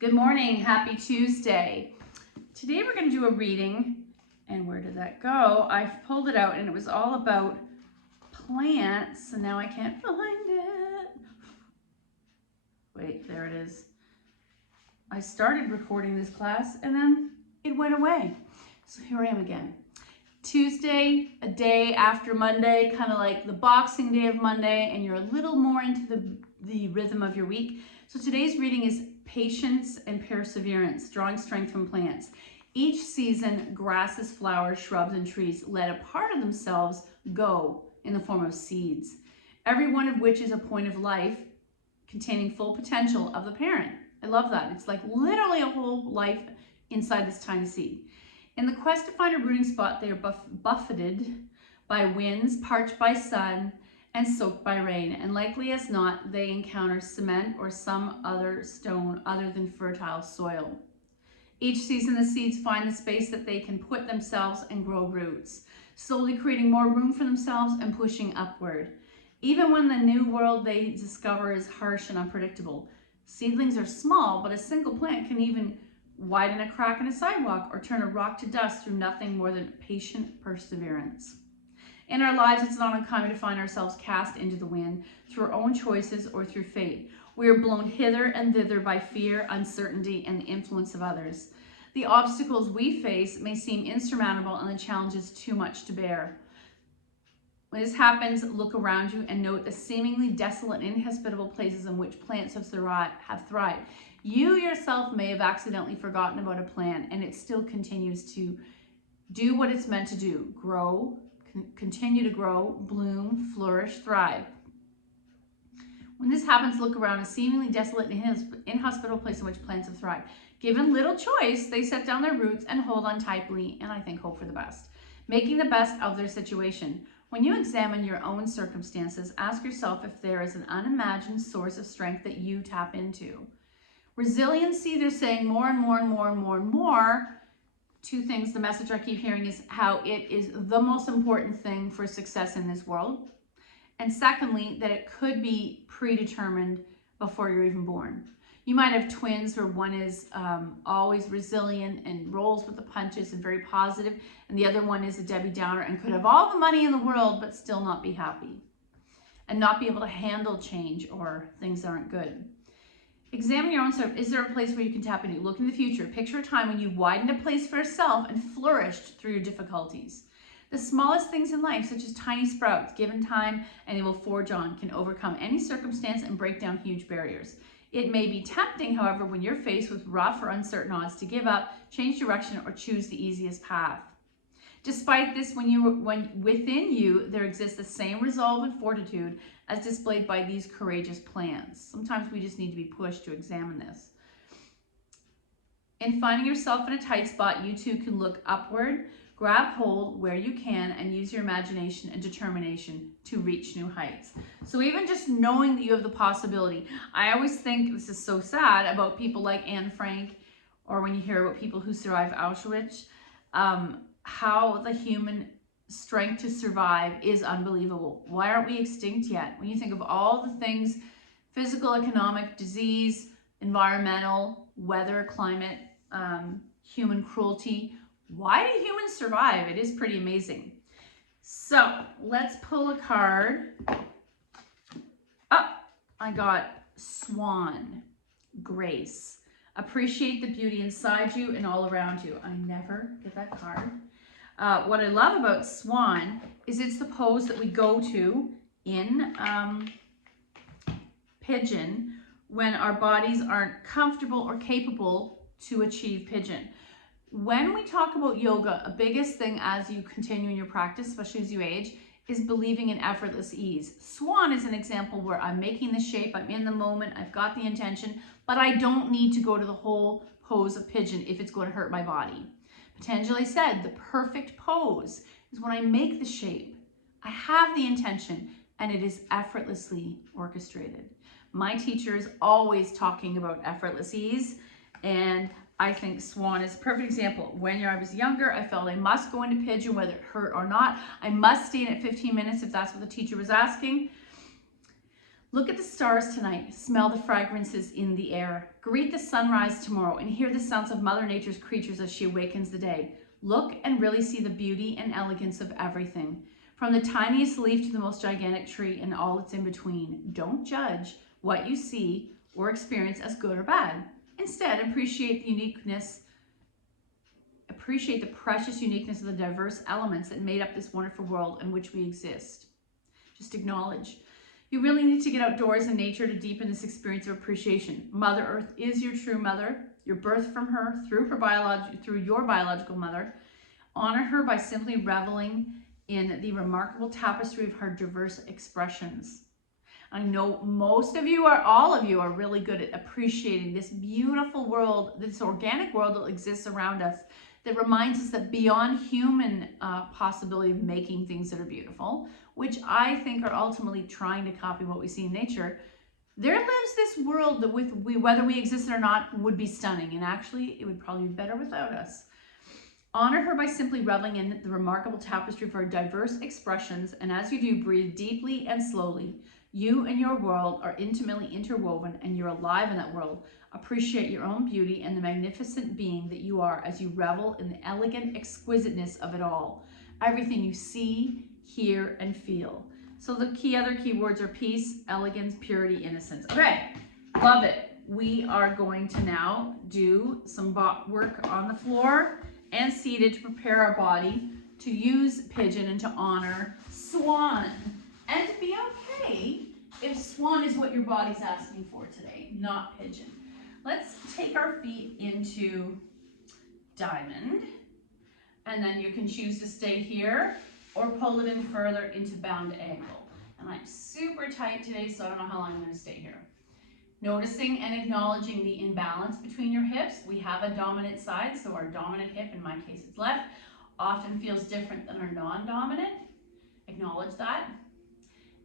Good morning, happy Tuesday. Today we're going to do a reading, and where did that go? I pulled it out and it was all about plants, and now I can't find it. Wait, there it is. I started recording this class and then it went away. So here I am again. Tuesday, a day after Monday, kind of like the Boxing Day of Monday, and you're a little more into the rhythm of your week. So today's reading is Patience and Perseverance, Drawing Strength from Plants. Each season, grasses, flowers, shrubs, and trees let a part of themselves go in the form of seeds, every one of which is a point of life containing full potential of the parent. I love that. It's like literally a whole life inside this tiny seed. In the quest to find a rooting spot, they are buffeted by winds, parched by sun, and soaked by rain, and likely as not, they encounter cement or some other stone other than fertile soil. Each season, the seeds find the space that they can put themselves and grow roots, slowly creating more room for themselves and pushing upward. Even when the new world they discover is harsh and unpredictable, seedlings are small, but a single plant can even widen a crack in a sidewalk or turn a rock to dust through nothing more than patient perseverance. In our lives, it's not uncommon to find ourselves cast into the wind through our own choices or through fate. We are blown hither and thither by fear, uncertainty, and the influence of others. The obstacles we face may seem insurmountable and the challenges too much to bear. When this happens, look around you and note the seemingly desolate and inhospitable places in which plants have thrived. You yourself may have accidentally forgotten about a plant, and it still continues to do what it's meant to do: grow, continue to grow, bloom, flourish, thrive. When this happens, look around a seemingly desolate and inhospitable place in which plants have thrived. Given little choice, they set down their roots and hold on tightly, and I think hope for the best, making the best of their situation. When you examine your own circumstances, ask yourself if there is an unimagined source of strength that you tap into. Resiliency, they're saying more and more and more and more and more. Two things, the message I keep hearing is how it is the most important thing for success in this world. And secondly, that it could be predetermined before you're even born. You might have twins where one is always resilient and rolls with the punches and very positive, and the other one is a Debbie Downer and could have all the money in the world but still not be happy and not be able to handle change or things that aren't good. Examine your own self. Is there a place where you can tap into? Look in the future. Picture a time when you widened a place for yourself and flourished through your difficulties. The smallest things in life, such as tiny sprouts, given time and they will forge on, can overcome any circumstance and break down huge barriers. It may be tempting, however, when you're faced with rough or uncertain odds, to give up, change direction, or choose the easiest path. Despite this, when within you there exists the same resolve and fortitude as displayed by these courageous plants. Sometimes we just need to be pushed to examine this. In finding yourself in a tight spot, you too can look upward, grab hold where you can, and use your imagination and determination to reach new heights. So even just knowing that you have the possibility, I always think this is so sad about people like Anne Frank, or when you hear about people who survive Auschwitz, how the human strength to survive is unbelievable. Why aren't we extinct yet? When you think of all the things, physical, economic, disease, environmental, weather, climate, human cruelty, why do humans survive? It is pretty amazing. So let's pull a card. Oh, I got Swan, Grace. Appreciate the beauty inside you and all around you. I never get that card. What I love about Swan is it's the pose that we go to in Pigeon when our bodies aren't comfortable or capable to achieve Pigeon. When we talk about yoga, a biggest thing as you continue in your practice, especially as you age, is believing in effortless ease. Swan is an example where I'm making the shape, I'm in the moment, I've got the intention, but I don't need to go to the whole pose of Pigeon if it's going to hurt my body. Patanjali said the perfect pose is when I make the shape, I have the intention, and it is effortlessly orchestrated. My teacher is always talking about effortless ease, and I think Swan is a perfect example. When I was younger, I felt I must go into Pigeon whether it hurt or not. I must stay in at 15 minutes if that's what the teacher was asking. Look at the stars tonight, smell the fragrances in the air. Greet the sunrise tomorrow and hear the sounds of Mother Nature's creatures as she awakens the day. Look and really see the beauty and elegance of everything, from the tiniest leaf to the most gigantic tree and all that's in between. Don't judge what you see or experience as good or bad. Instead, appreciate the precious uniqueness of the diverse elements that made up this wonderful world in which we exist. Just acknowledge. You really need to get outdoors in nature to deepen this experience of appreciation. Mother Earth is your true mother. You're birthed from her through your biological mother. Honor her by simply reveling in the remarkable tapestry of her diverse expressions. I know most of you, all of you, are really good at appreciating this beautiful world, this organic world that exists around us, that reminds us that beyond human possibility of making things that are beautiful, which I think are ultimately trying to copy what we see in nature, there lives this world that whether we existed or not would be stunning, and actually it would probably be better without us. Honor her by simply reveling in the remarkable tapestry of her diverse expressions, and as you do, breathe deeply and slowly. You and your world are intimately interwoven, and you're alive in that world. Appreciate your own beauty and the magnificent being that you are as you revel in the elegant exquisiteness of it all. Everything you see, hear, and feel. So the other keywords are peace, elegance, purity, innocence. Okay, love it. We are going to now do some work on the floor and seated to prepare our body to use pigeon and to honor swan. And to be okay if swan is what your body's asking for today, not pigeon. Let's take our feet into diamond, and then you can choose to stay here or pull it in further into bound angle. And I'm super tight today, so I don't know how long I'm going to stay here. Noticing and acknowledging the imbalance between your hips. We have a dominant side, so our dominant hip, in my case it's left, often feels different than our non-dominant. Acknowledge that.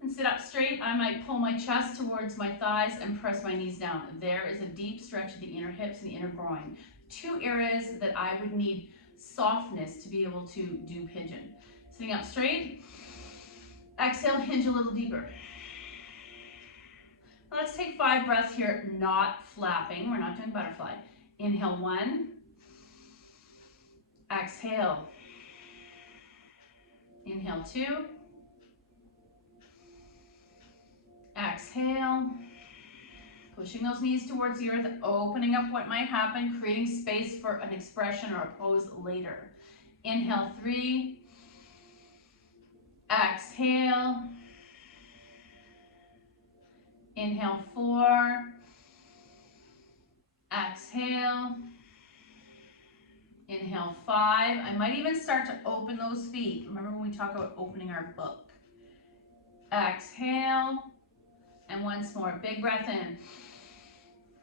And sit up straight. I might pull my chest towards my thighs and press my knees down. There is a deep stretch of the inner hips and the inner groin. Two areas that I would need softness to be able to do pigeon. Sitting up straight. Exhale, hinge a little deeper. Let's take 5 breaths here, not flapping. We're not doing butterfly. Inhale 1. Exhale. Inhale 2. Exhale. Pushing those knees towards the earth, opening up what might happen, creating space for an expression or a pose later. Inhale 3. Exhale. Inhale 4. Exhale. Inhale 5. I might even start to open those feet. Remember when we talk about opening our book. Exhale. And once more, big breath in.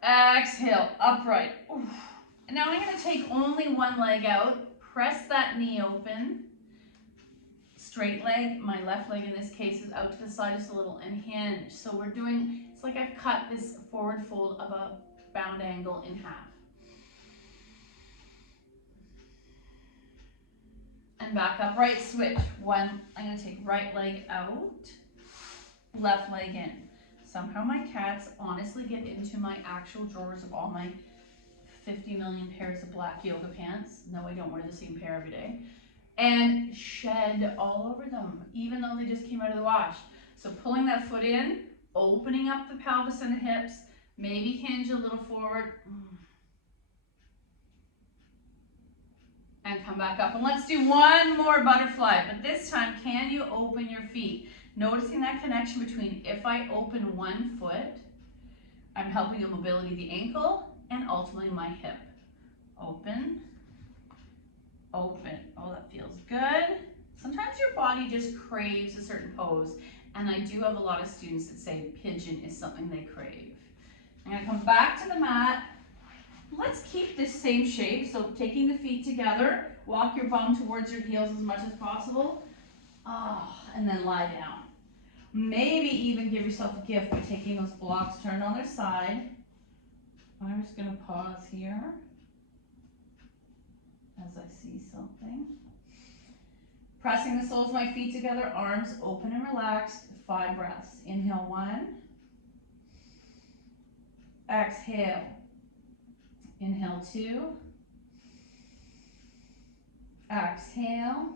Exhale, upright. Oof. And now I'm going to take only one leg out. Press that knee open. Straight leg, my left leg in this case is out to the side just a little and hinge. So we're doing, it's like I've cut this forward fold of a bound angle in half. And back up, right switch. One, I'm going to take right leg out, left leg in. Somehow my cats honestly get into my actual drawers of all my 50 million pairs of black yoga pants. No, I don't wear the same pair every day. And shed all over them, even though they just came out of the wash. So pulling that foot in, opening up the pelvis and the hips, maybe hinge a little forward. And come back up. And let's do one more butterfly, but this time, can you open your feet? Noticing that connection between if I open one foot, I'm helping the mobility of the ankle and ultimately my hip. Open, open. Oh, that feels good. Sometimes your body just craves a certain pose, and I do have a lot of students that say pigeon is something they crave. I'm gonna come back to the mat. Let's keep this same shape, so taking the feet together, walk your bum towards your heels as much as possible, and then lie down. Maybe even give yourself a gift by taking those blocks turned on their side. I'm just gonna pause here as I see something. Pressing the soles of my feet together, arms open and relaxed, 5 breaths. Inhale 1. Exhale. Inhale 2. Exhale.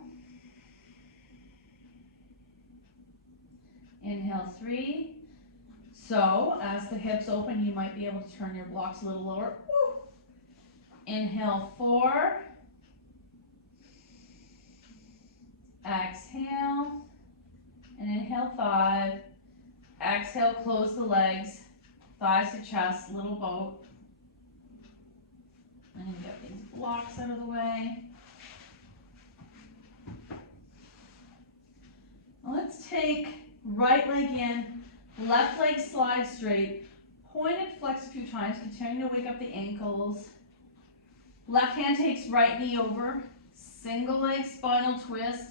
Inhale 3. So as the hips open, you might be able to turn your blocks a little lower. Woo. Inhale 4. Exhale. And inhale 5. Exhale, close the legs. Thighs to chest, little boat. And get these blocks out of the way. Let's take right leg in, left leg slide straight, pointed flex a few times, continuing to wake up the ankles. Left hand takes right knee over, single leg spinal twist.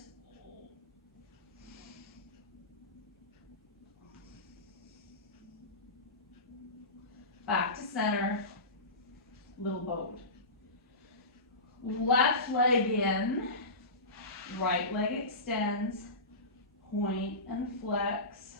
Back to center, little boat. Left leg in, right leg extends, point and flex.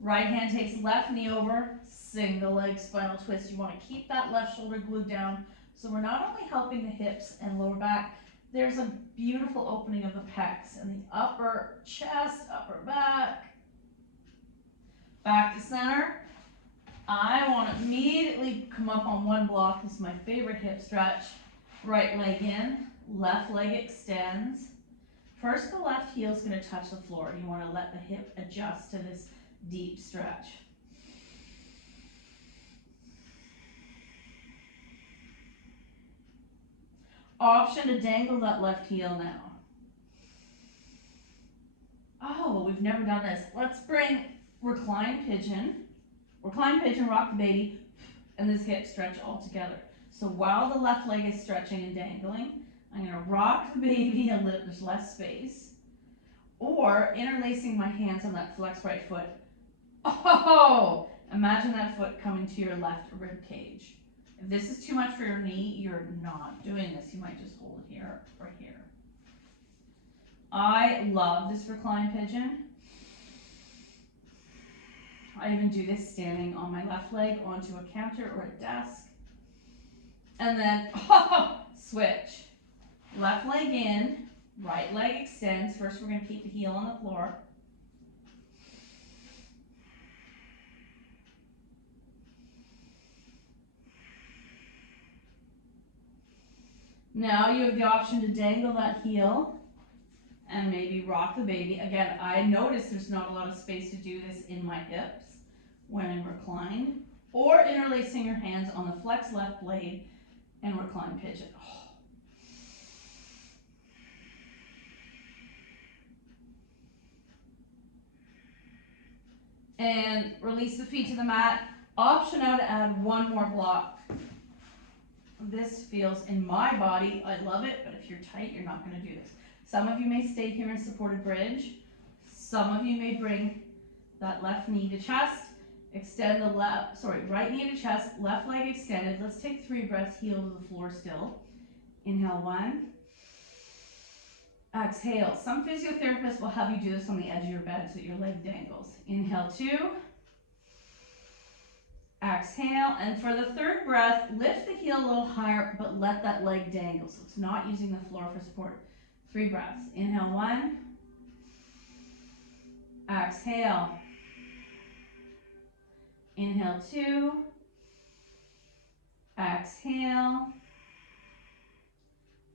Right hand takes left knee over, single leg spinal twist. You want to keep that left shoulder glued down. So we're not only helping the hips and lower back, there's a beautiful opening of the pecs and the upper chest, upper back. Back to center. I want to immediately come up on one block. This is my favorite hip stretch. Right leg in, left leg extends. First, the left heel is going to touch the floor. You want to let the hip adjust to this deep stretch. Option to dangle that left heel now. Oh, well, we've never done this. Let's bring recline pigeon, rock the baby, and this hip stretch all together. So while the left leg is stretching and dangling, I'm going to rock the baby a little, there's less space, or interlacing my hands on that flex right foot. Oh, imagine that foot coming to your left rib cage. If this is too much for your knee, you're not doing this. You might just hold it here or here. I love this recline pigeon. I even do this standing on my left leg onto a counter or a desk. And then, switch. Left leg in, right leg extends. First, we're going to keep the heel on the floor. Now you have the option to dangle that heel and maybe rock the baby. Again, I notice there's not a lot of space to do this in my hips when I'm reclined, or interlacing your hands on the flex left blade and recline pigeon. Oh. And release the feet to the mat. Option now to add one more block. This feels in my body, I love it, but if you're tight, you're not going to do this. Some of you may stay here in supported bridge. Some of you may bring that left knee to chest, extend the right knee to chest, left leg extended. Let's take 3 breaths, heel to the floor still. Inhale 1. Exhale. Some physiotherapists will have you do this on the edge of your bed so that your leg dangles. Inhale 2. Exhale, and for the 3rd breath, lift the heel a little higher, but let that leg dangle. So it's not using the floor for support. 3 breaths. Inhale 1. Exhale. Inhale 2. Exhale.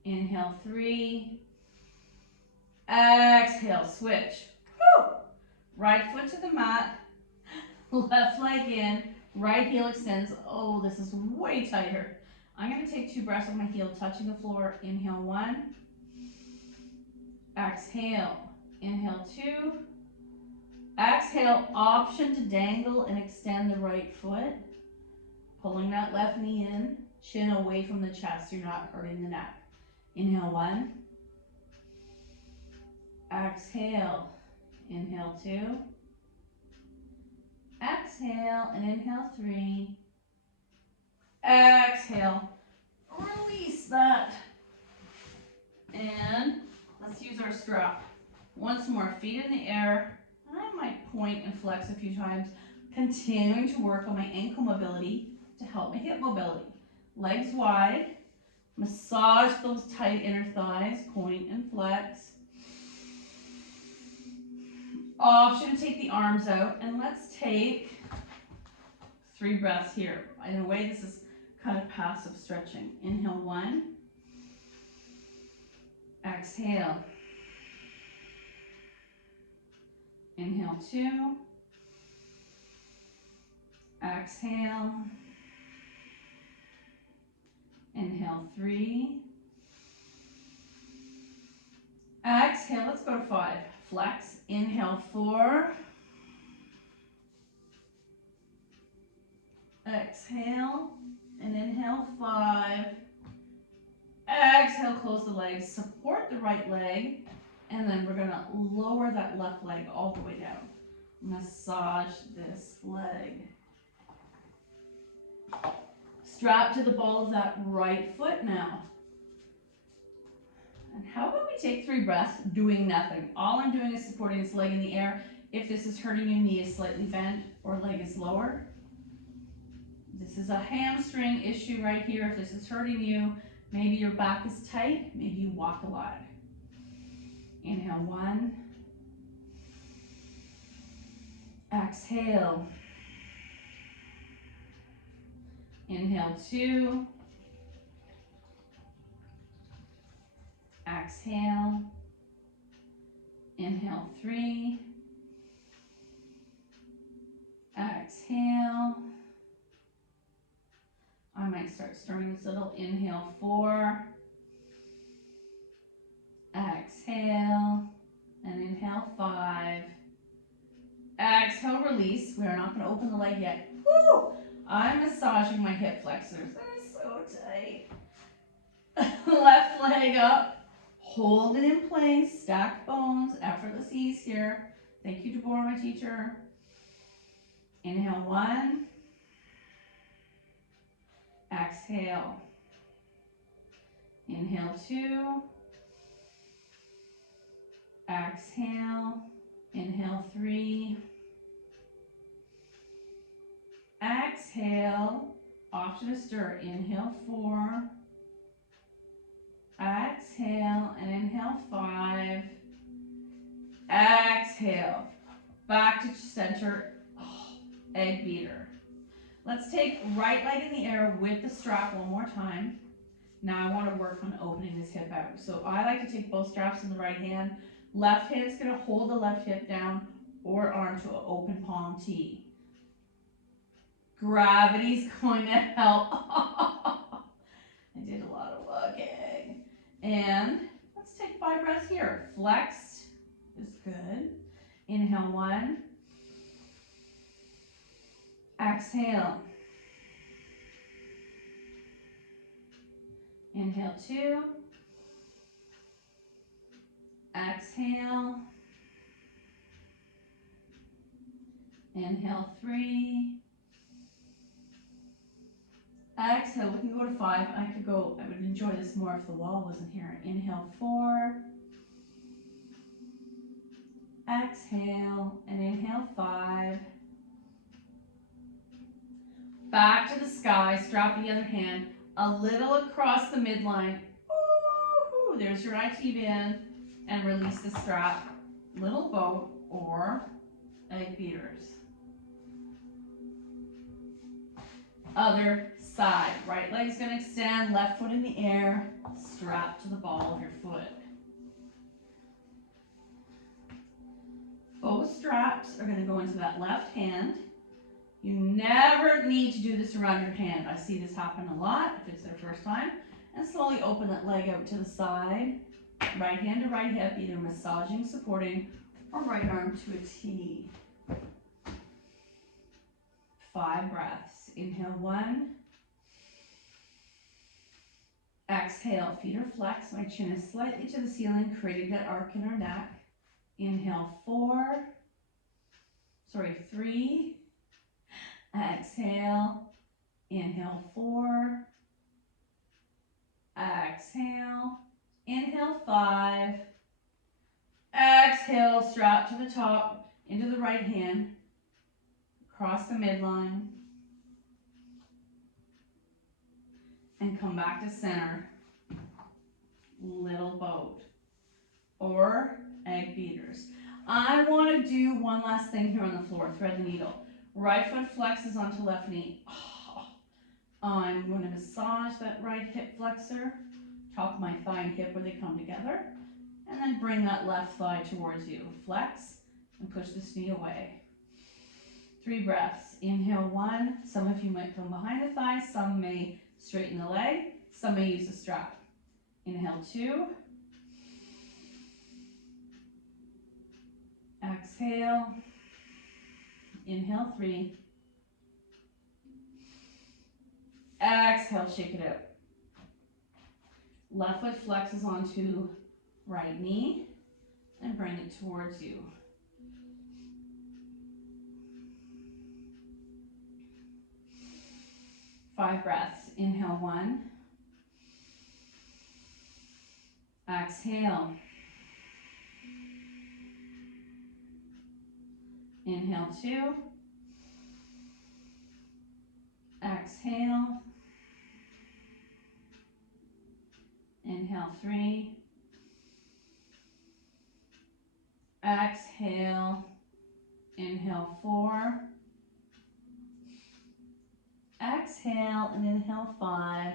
Inhale 3. Exhale, switch. Woo! Right foot to the mat, left leg in, right heel extends. Oh, this is way tighter. I'm going to take 2 breaths with my heel touching the floor. Inhale 1. Exhale. Inhale 2. Exhale, option to dangle and extend the right foot. Pulling that left knee in, chin away from the chest. You're not hurting the neck. Inhale 1. Exhale. Inhale 2. Exhale and inhale 3. Exhale. Release that. And let's use our strap. Once more, feet in the air. I might point and flex a few times, continuing to work on my ankle mobility to help my hip mobility. Legs wide, massage those tight inner thighs, point and flex. Option to take the arms out, and let's take 3 breaths here. In a way, this is kind of passive stretching. Inhale 1, exhale. Inhale 2, exhale. Inhale 3, exhale. Let's go to 5. Flex. Inhale 4, exhale, and inhale 5. Exhale, close the legs, support the right leg, and then we're gonna lower that left leg all the way down. Massage this leg. Strap to the ball of that right foot now. And how about we take 3 breaths doing nothing? All I'm doing is supporting this leg in the air. If this is hurting you, knee is slightly bent or leg is lower. This is a hamstring issue right here. If this is hurting you, maybe your back is tight, maybe you walk a lot. Inhale 1, exhale. Inhale 2, exhale. Inhale 3, exhale. I might start stirring this a little. Inhale 4, exhale, and inhale 5. Exhale, release. We are not going to open the leg yet. Woo! I'm massaging my hip flexors. That is so tight. Left leg up. Hold it in place. Stacked bones. Effortless ease here. Thank you, Deborah, my teacher. Inhale 1. Exhale. Inhale 2. Exhale. Inhale 3. Exhale. Option to stir. Inhale 4. Exhale and inhale 5. Exhale. Back to center. Oh, egg beater. Let's take right leg in the air with the strap one more time. Now I want to work on opening this hip out. So I like to take both straps in the right hand. Left hand is going to hold the left hip down or arm to an open palm T. Gravity's going to help. I did a lot of working. And let's take 5 breaths here. Flexed is good. Inhale 1. Exhale. Inhale 2. Exhale. Inhale 3. Exhale, we can go to 5. I would enjoy this more if the wall wasn't here. Inhale 4. Exhale, and inhale 5. Back to the sky, strap the other hand a little across the midline. Ooh, there's your IT band, and release the strap. Little boat or egg beaters. Other side. Right leg's going to extend, left foot in the air, strap to the ball of your foot. Both straps are going to go into that left hand. You never need to do this around your hand. I see this happen a lot if it's their first time. And slowly open that leg out to the side. Right hand to right hip, either massaging, supporting, or right arm to a T. 5 breaths. Inhale 1. Exhale, feet are flexed. My chin is slightly to the ceiling, creating that arc in our neck. Inhale 3. Exhale. Inhale 4. Exhale. Inhale 5. Exhale, strap to the top. into the right hand, cross the midline, and come back to center. Little boat or egg beaters. I want to do one last thing here on the floor. Thread the needle. Right foot flexes onto left knee. I'm going to massage that right hip flexor, top of my thigh and hip where they come together, and then bring that left thigh towards you. Flex and push this knee away. 3 breaths. Inhale 1. Some of you might come behind the thigh. Some may straighten the leg. Some may use a strap. Inhale 2. Exhale. Inhale 3. Exhale, shake it out. Left foot flexes onto right knee and bring it towards you. Five breaths. Inhale 1. Exhale. Inhale 2. Exhale. Inhale 3. Exhale. Inhale 4. Exhale and inhale 5.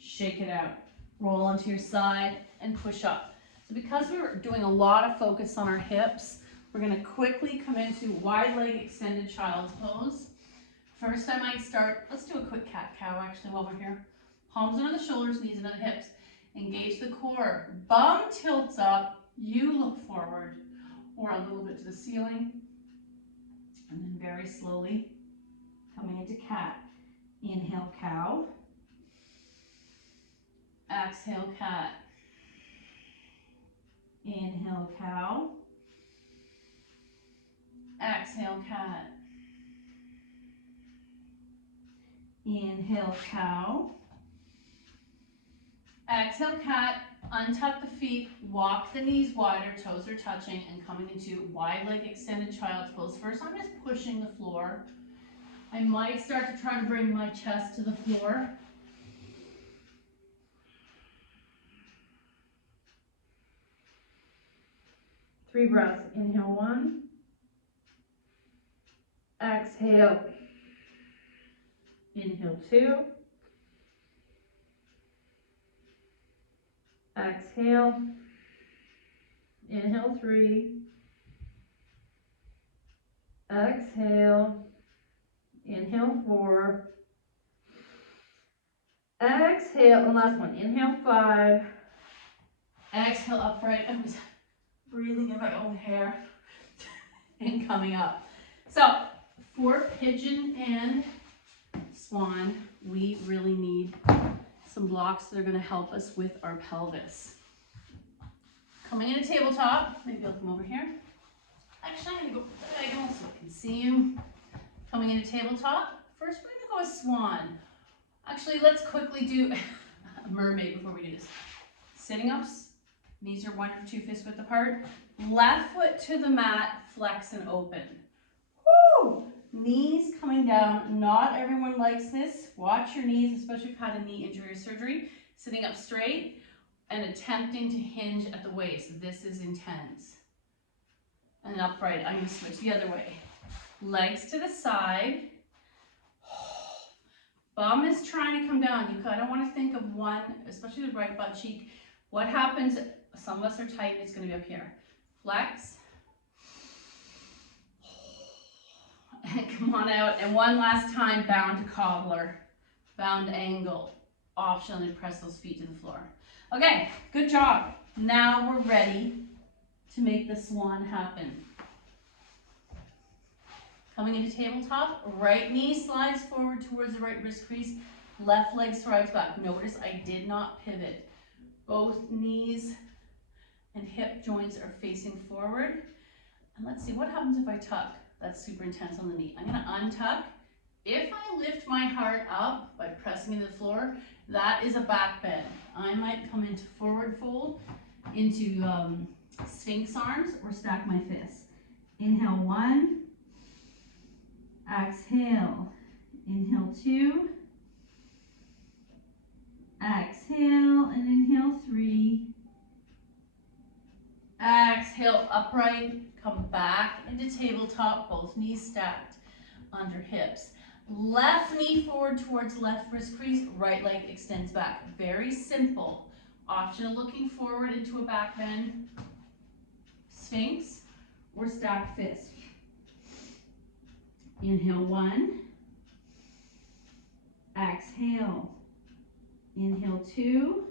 Shake it out. Roll onto your side and push up. So because we're doing a lot of focus on our hips, we're going to quickly come into wide leg extended child's pose. First I might start, let's do a quick cat-cow actually while we're here. Palms under the shoulders, knees under the hips. Engage the core. Bum tilts up, you look forward or a little bit to the ceiling. And then very slowly coming into cat. Inhale cow. Exhale cat. Inhale cow. Exhale cat. Inhale cow. Exhale cat. Untuck the feet, walk the knees wider, toes are touching, and coming into wide leg extended child's pose. First I'm just pushing the floor. I might start to try to bring my chest to the floor. Three breaths. Inhale 1. Exhale. Inhale 2. Exhale. Inhale 3. Exhale. Inhale 4. Exhale. And last one. Inhale 5. Exhale upright. I was breathing in my own hair and coming up. So for pigeon and swan, we really need some blocks that are going to help us with our pelvis. Coming into tabletop, maybe I'll come over here. Actually, I'm going to go diagonal so I can see you. Coming into tabletop, first we're going to go a swan. Actually, let's quickly do a mermaid before we do this. Sitting ups, knees are 1 or 2 fist width apart. Left foot to the mat, flex and open. Woo! Knees coming down. Not everyone likes this. Watch your knees, especially if you've had a knee injury or surgery. Sitting up straight and attempting to hinge at the waist. This is intense. And upright. I'm going to switch the other way. Legs to the side. Bum is trying to come down. You kind of want to think of one, especially the right butt cheek. What happens, some of us are tight, it's going to be up here. Flex. And come on out. And one last time, bound to cobbler. Bound angle. Optionally press those feet to the floor. Okay, good job. Now we're ready to make the swan happen. Coming into tabletop, right knee slides forward towards the right wrist crease. Left leg strides back. Notice I did not pivot. Both knees and hip joints are facing forward. And let's see, what happens if I tuck? That's super intense on the knee. I'm gonna untuck. If I lift my heart up by pressing into the floor, that is a back bend. I might come into forward fold, into Sphinx arms, or stack my fists. Inhale 1. Exhale. Inhale 2. Exhale and inhale 3. Exhale, upright. Come back into tabletop, both knees stacked under hips. Left knee forward towards left wrist crease, right leg extends back. Very simple. Option of looking forward into a back bend, Sphinx, or stacked fist. Inhale 1. Exhale. Inhale 2.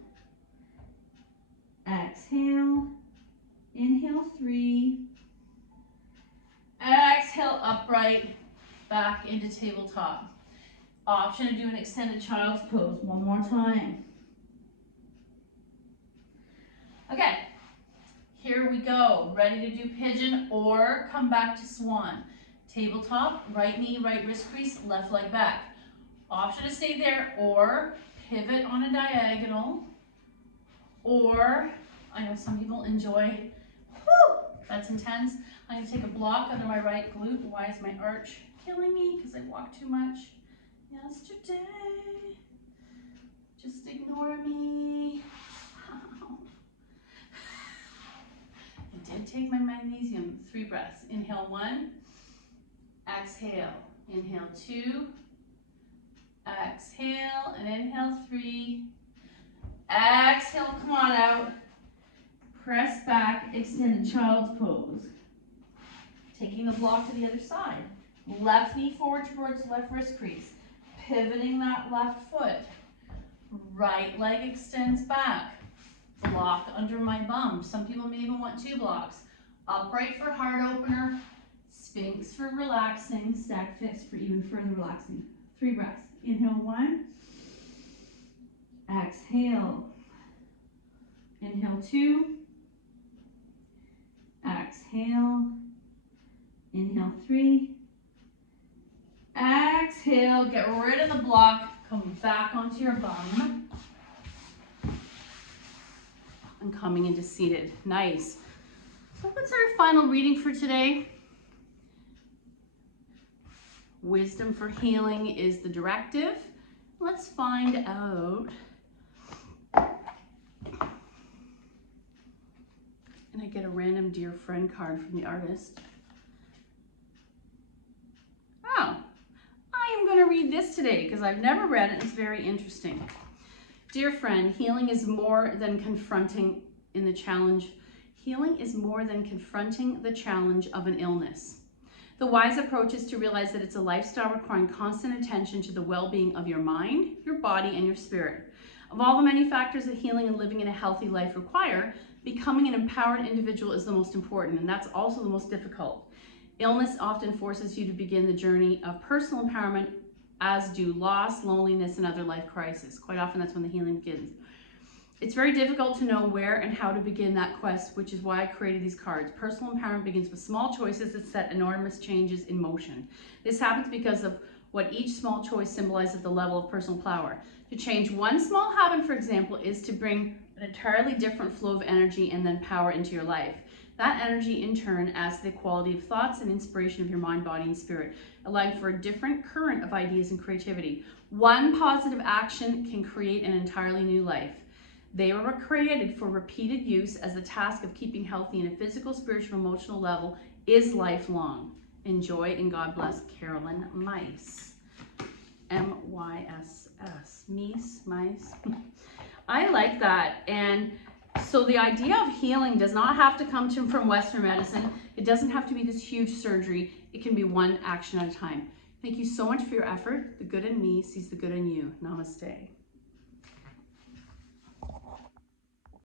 Exhale. Inhale 3. Exhale, upright, back into tabletop. Option to do an extended child's pose. One more time. Okay, here we go. Ready to do pigeon or come back to swan. Tabletop, right knee, right wrist crease, left leg back. Option to stay there or pivot on a diagonal, or I know some people enjoy, whew, that's intense. I'm going to take a block under my right glute. Why is my arch killing me? Because I walked too much yesterday. Just ignore me. I did take my magnesium. 3 breaths. Inhale 1. Exhale. Inhale 2. Exhale and inhale 3. Exhale, come on out. Press back, extended child's pose. Taking the block to the other side. Left knee forward towards left wrist crease. Pivoting that left foot. Right leg extends back. Block under my bum. Some people may even want 2 blocks. Upright for heart opener. Sphinx for relaxing. Stack fist for even further relaxing. 3 breaths. Inhale 1. Exhale. Inhale 2. Exhale. Inhale 3. Exhale. Get rid of the block. Come back onto your bum. And coming into seated. Nice. So what's our final reading for today? Wisdom for healing is the directive. Let's find out. And I get a random dear friend card from the artist. Oh, I am going to read this today because I've never read it. It's very interesting. Dear friend, healing is more than confronting in the challenge. Healing is more than confronting the challenge of an illness. The wise approach is to realize that it's a lifestyle requiring constant attention to the well-being of your mind, your body, and your spirit. Of all the many factors that healing and living in a healthy life require, becoming an empowered individual is the most important, and that's also the most difficult. Illness often forces you to begin the journey of personal empowerment, as do loss, loneliness, and other life crises. Quite often that's when the healing begins. It's very difficult to know where and how to begin that quest, which is why I created these cards. Personal empowerment begins with small choices that set enormous changes in motion. This happens because of what each small choice symbolizes at the level of personal power. To change one small habit, for example, is to bring an entirely different flow of energy and then power into your life. That energy, in turn, adds to the quality of thoughts and inspiration of your mind, body, and spirit, allowing for a different current of ideas and creativity. One positive action can create an entirely new life. They were created for repeated use, as the task of keeping healthy in a physical, spiritual, emotional level is lifelong. Enjoy and God bless, Carolyn Mice. M-Y-S-S. Mice, mice. I like that. And so the idea of healing does not have to come from Western medicine. It doesn't have to be this huge surgery. It can be one action at a time. Thank you so much for your effort. The good in me sees the good in you. Namaste.